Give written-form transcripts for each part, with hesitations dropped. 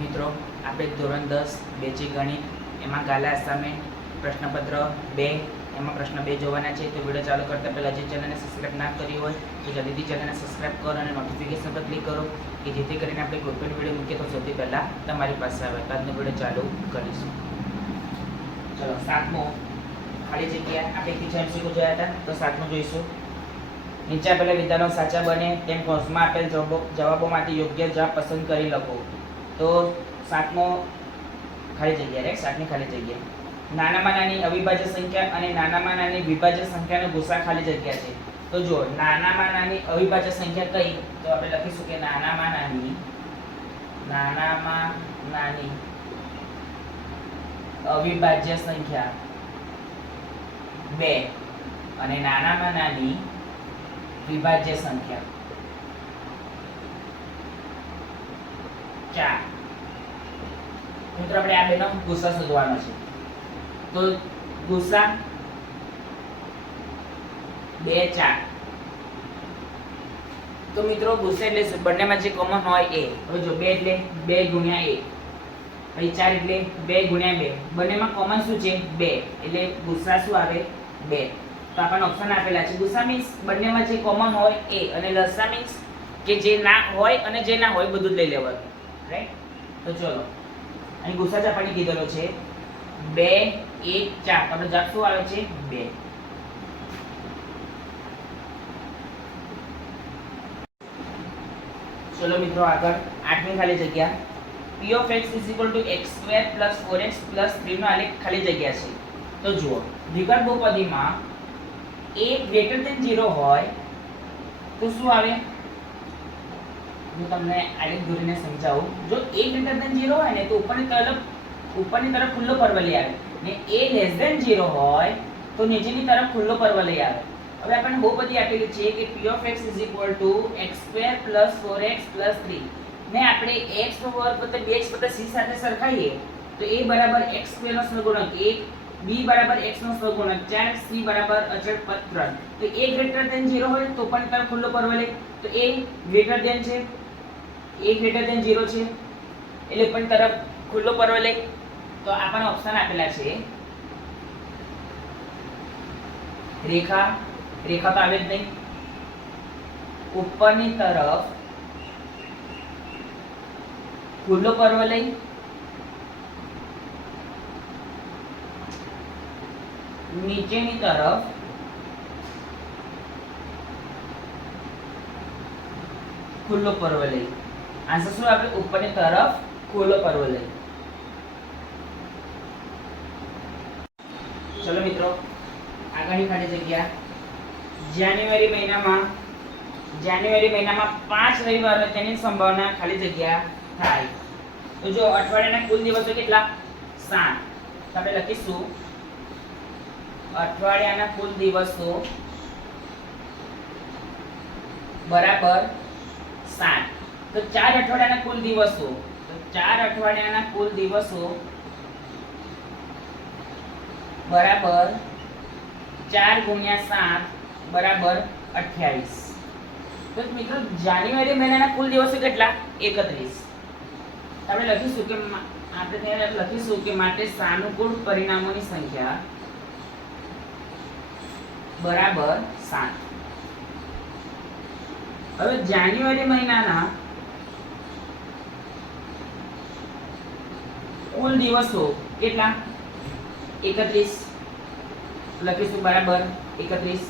મિત્રો આપણે ધોરણ 10 બેઝિક ગણિત એમાં ગાલા અસાઇનમેન્ટ પ્રશ્નપત્ર 2 એમાં પ્રશ્ન 2 જોવાના છે. તો વિડીયો ચાલુ કરતા પહેલાં જે ચેનલને સબસ્ક્રાઇબ ના કરી હોય તો જલ્દીથી ચેનલને સબસ્ક્રાઇબ કરો અને નોટિફિકેશન પર ક્લિક કરો કે જેથી કરીને આપણે કોઈ પણ વિડીયો મૂકીએ તો સૌથી પહેલાં તમારી પાસે આવે. તો આજનો વિડીયો ચાલુ કરીશું. ચલો, 7મો ખાલી જગ્યા આપણે કિચન શીખો જોયા હતા, તો 7મો જોઈશું. નીચે આપેલા વિધાનો સાચા બને તેમ કૌંસમાં આપેલ જવાબોમાંથી યોગ્ય જવાબ પસંદ કરી લખો. તો 7મો ખાલી જગ્યા રે 7મી ખાલી જગ્યા. નાનામાં નાની અવિભાજ્ય સંખ્યા અને નાનામાં નાની વિભાજ્ય સંખ્યાનો ગુસા ખાલી જગ્યા છે. તો જો નાનામાં નાની અવિભાજ્ય સંખ્યા કઈ, તો આપણે લખીશું કે નાનામાં નાની અવિભાજ્ય સંખ્યા 2 અને નાનામાં નાની વિભાજ્ય સંખ્યા 4. મિત્રો આપણે આ બેનો ગુસા શોધવાનો છે. તો ગુસા 2 4. તો મિત્રો ગુસા એટલે બંનેમાં જે કોમન હોય એ. હવે જો 2 એટલે 2 ગુણ્યા 1, પછી 4 એટલે 2 ગુણ્યા 2. બંનેમાં કોમન શું છે? 2. એટલે ગુસા શું આવે? 2. તો આપણને ઓપ્શન આપેલા છે. ગુસા મીન્સ બંનેમાં જે કોમન હોય એ, અને લસા મીન્સ કે જે ના હોય અને જે ના હોય બધું જ લઈ લેવાનું, રાઈટ? તો ચલો, અહીં ગુસા જ આપણને કીધેલો છે 2 1 4. તો આપણે જવાબ શું આવે છે? 2. ચલો મિત્રો આગળ 8મી ખાલી જગ્યા. p of x = x² + 4x + 3 નો આલેખ ખાલી જગ્યા છે. તો જુઓ, દ્વિઘાત બહુપદીમાં a > 0 હોય તો શું આવે? હું તમને આલેખ દોરીને સમજાવું. જો a > 0 હોય ને તો ઉપરની તરફ ખુલ્લો પરવલય આવે, ને a < 0 હોય તો નીચેની તરફ ખુલ્લો પરવલય આવે. હવે આપણને બહુપદી આપેલી છે કે p of x = x² + 4x + 3 ને આપણે x² + 2x + c સાથે સરખાઈએ તો a = x² નો સહગુણક 1, b = x નો સહગુણક 4, c = અચળ પદ 3. તો a > 0 હોય તો ઉપરની તરફ ખુલ્લો પરવલય, તો a ગ્રેટર ધેન છે, a > 0 છે એટલે ઉપરની તરફ ખુલ્લો પરવલય. તો આપણને ઓપ્શન આપેલા છે રેખા તો આવે જ નહીં, ઉપરની તરફ ખુલ્લો પરવલય, નીચેની તરફ ખુલ્લો પરવલય. આન્સર શું આપણે? ઉપરની તરફ ખુલ્લો પરવલય. ચલો મિત્રો આગળની ખાલી જગ્યા. જાન્યુઆરી મહિનામાં 5 રવિવાર હોય તેની સંભાવના ખાલી જગ્યા થાય. તો જો અઠવાડિયાના કુલ દિવસો કેટલા? 7. તો આપણે લખીશું અઠવાડિયાના કુલ દિવસો બરાબર 7. તો 4 અઠવાડિયાના કુલ દિવસો, તો 4 અઠવાડિયાના કુલ દિવસો બરાબર 4 ગુણ્યા 7 બરાબર 28. તો મિત્રો જાન્યુઆરી મહિનાના કુલ દિવસો કેટલા? 31. આપણે લખીશું કે માટે સાનુકૂળ પરિણામોની સંખ્યા બરાબર 7. હવે જાન્યુઆરી મહિનાના કુલ દિવસો કેટલા? 31. લખીશું બરાબર 31.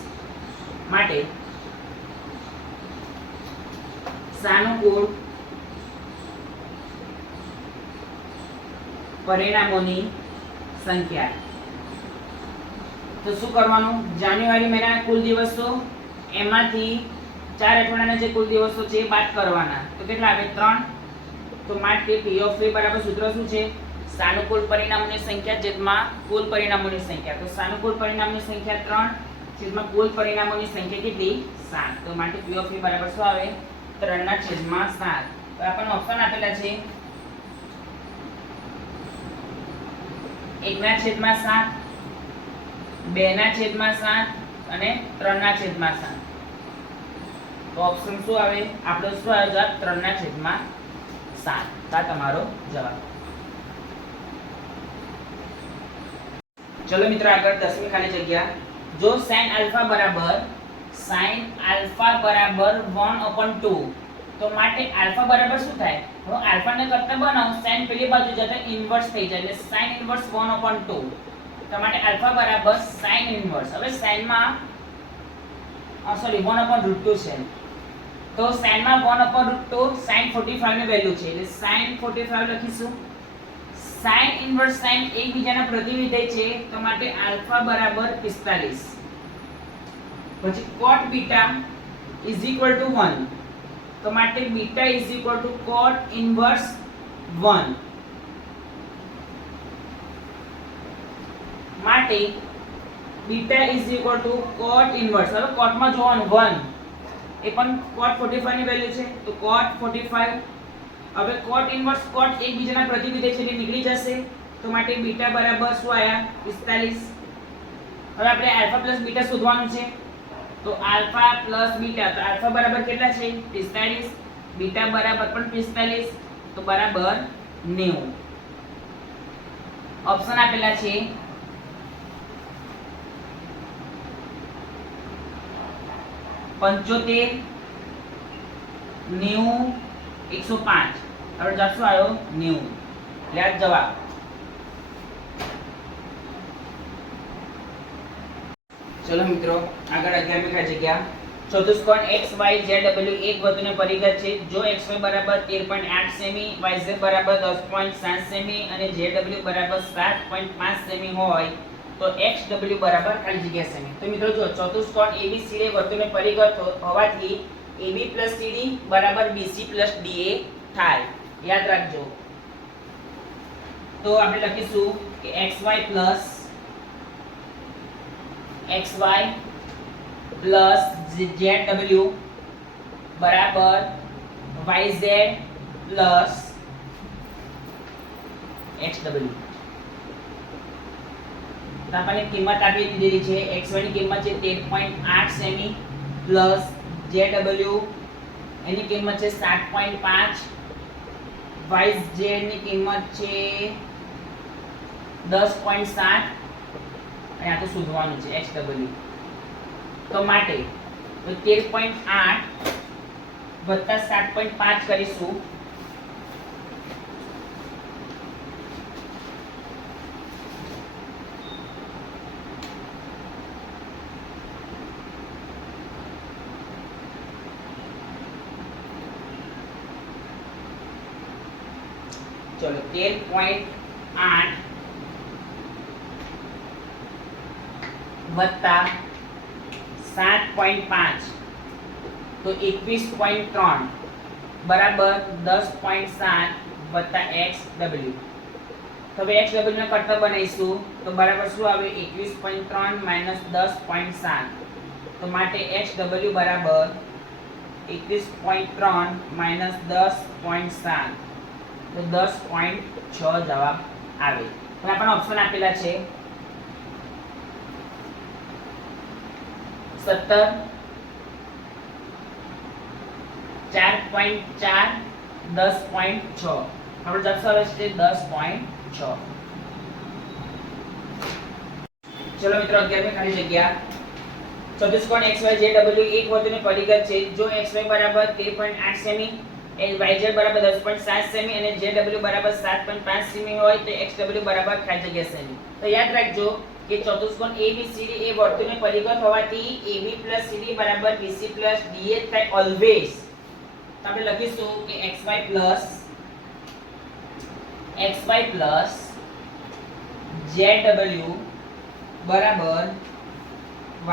માટે સાનુકૂળ પરિણામોની સંખ્યા. તો શું કરવાનું? જાન્યુઆરી મહિનાના કુલ દિવસો એમાંથી 4 અઠવાડિયાના જે કુલ દિવસો છે એ બાદ કરવાના. તો કેટલા આવે? 3. તો માટે p of a બરાબર સૂત્ર શું છે? સાનુકૂળ પરિણામોની સંખ્યા છેદમાં કુલ પરિણામોની સંખ્યા. તો સાનુકૂળ પરિણામોની સંખ્યા 3 છેદમાં કુલ પરિણામોની સંખ્યા કેટલી? 7. તો માટે p of a બરાબર શું આવે? 3/7. તો આપણને ઓપ્શન આપેલા છે 1/7, 2/7 અને 3/7. તો ઓપ્શન શું આવે? આપણો શું આવે? જવાબ 3/7 7 તમારો જવાબ. ચલો મિત્રો આગળ 10મી ખાલી જગ્યા. જો sin આલ્ફા બરાબર 1/2 તો માટે આલ્ફા બરાબર શું થાય? હવે આલ્ફા ને કરતા બનાવો sin પેલી બાજુ જતા ઇન્વર્સ થઈ જાય એટલે sin ઇન્વર્સ 1/2 તો માટે આલ્ફા બરાબર sin ઇન્વર્સ. હવે sin માં સોરી 1/√2 છે તો sin માં 1/√2 sin 45 ની વેલ્યુ છે એટલે sin 45 લખીશું. sin ઇન્વર્સ sin એકબીજાના પ્રતિવિધેય છે તો માટે આલ્ફા બરાબર 45. પછી cot beta is equal to 1 તો માટે beta is equal to cot inverse 1 માટે beta is equal to cot inverse. હવે cot માં જોવાનું 1 એ પણ cot 45 ની વેલ્યુ છે તો cot 45. હવે cot ઇન્વર્સ cot એકબીજાના પ્રતિવિધેય છે એટલે નીકળી જશે તો માટે બીટા બરાબર શું આયા 45. હવે આપણે આલ્ફા પ્લસ બીટા શોધવાનું છે તો આલ્ફા પ્લસ બીટા તો આલ્ફા બરાબર કેટલા છે 45, બીટા બરાબર પણ 45 તો બરાબર 90. ઓપ્શન આપેલા છે 75, 90, 105. હવે જવાબ શું આવ્યો 90. એટલે આ જવાબ. ચલો મિત્રો આગળ 11મી ખાલી જગ્યા. ચતુષ્કોણ XYZW એક વર્તુળની પરિઘ છે. જો XY બરાબર 13.8 સેમી, YZ બરાબર 10.7 સેમી અને ZW બરાબર 7.5 સેમી હોય તો XW બરાબર ખાલી જગ્યા સેમી. તો મિત્રો જો ચતુષ્કોણ ABCD વર્તુળની પરિઘ હોવાથી AB + CD બરાબર BC + DA થાય. યાદ રાખજો. તો આપણે લખીશું કે XY plus ZW બરાબર YZ plus XW. તો આપણને કિંમત આપી દીધી છે. XY ની કિંમત છે 13.8 સેમી પ્લસ ZW એની કિંમત છે 7.5, YZ ની કિંમત છે 10.7 અને આ તો શોધવાનું છે XW. તો માટે 13.8 વત્તા 7.5 કરીશું ચલો 13.8 વત્તા 7.5 તો 21.3 બરાબર 10.7 વત્તા XW. તો હવે XW ને કરતા બનાવીશું તો બરાબર શું આવે 21.3 માઈનસ 10.7 તો માટે XW બરાબર 21.3 માઈનસ 10.7 તો 10.6 જવાબ આવે. તો આપણને ઓપ્શન આપેલા છે 17, 4.4, 10.6. આપણે જવાબ આવે છે 10.6. ચલો મિત્રો 11મી ખાલી જગ્યા. ચતુષ્કોણ XYZW એક વર્તુળની પરિઘ છે. જો XY બરાબર 13.8 સેમી, YZ બરાબર 10.7 સેમી અને ZW બરાબર 7.5 સેમી હોય તો XW બરાબર ખાલી જગ્યા સેમી. તો યાદ રાખજો કે ચતુષ્કોણ ABCD એ વર્તુળની પરિઘ હોવાથી AB + CD બરાબર BC + DA થાય ઓલવેઝ. તો આપણે લખીશું કે XY plus ZW બરાબર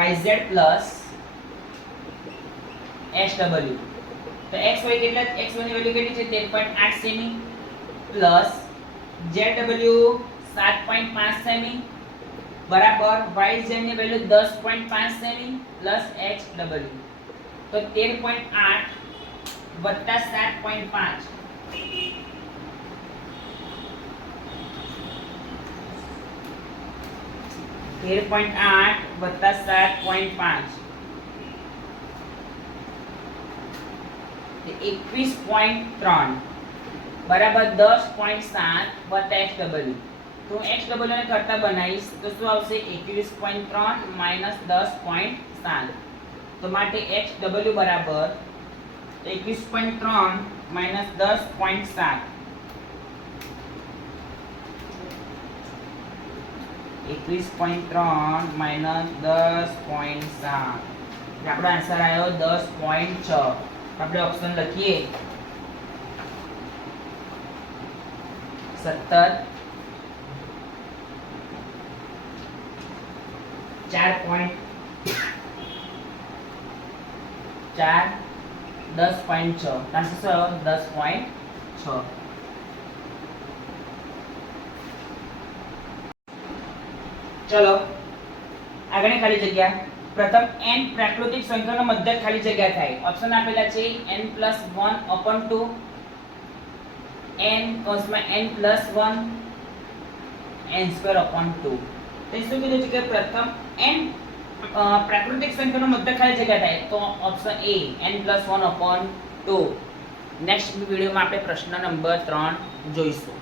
YZ plus XW. તો XY કેટલા XY ની વેલ્યુ કેટલી છે 13.8 સેમી પ્લસ ZW 7.5 સેમી બરાબર YZ ની વેલ્યુ 10.5 સેમી પ્લસ XW. તો 13.8 વત્તા 7.5 13.8 વત્તા 7.5 21.3 બરાબર 10.7 વત્તા XW. તો XW ને કરતા બનાવીશ તો શું આવશે 21.3 માઈનસ 10.7. તો માટે XW બરાબર 21.3 માઈનસ 10.7. 21.3 માઈનસ 10.7. આપણો આન્સર આવ્યો 10.6. આપણે ઓપ્શન લખીએ 17 4.4 10.6. આન્સર શું આવ્યો 10.6. ચલો આગળની ખાલી જગ્યા. પ્રથમ n પ્રાકૃતિક સંખ્યાનો મધ્યક ખાલી જગ્યા થાય. ઓપ્શન આપેલા છે n+1/2, n કૌંસમાં n+1, n²/2. તે શું કીધું છે કે પ્રથમ n પ્રાકૃતિક સંખ્યાનો મધ્યક ખાલી જગ્યા થાય તો ઓપ્શન એ n+1/2. નેક્સ્ટ વિડિયોમાં આપણે પ્રશ્ન નંબર 3 જોઈશું.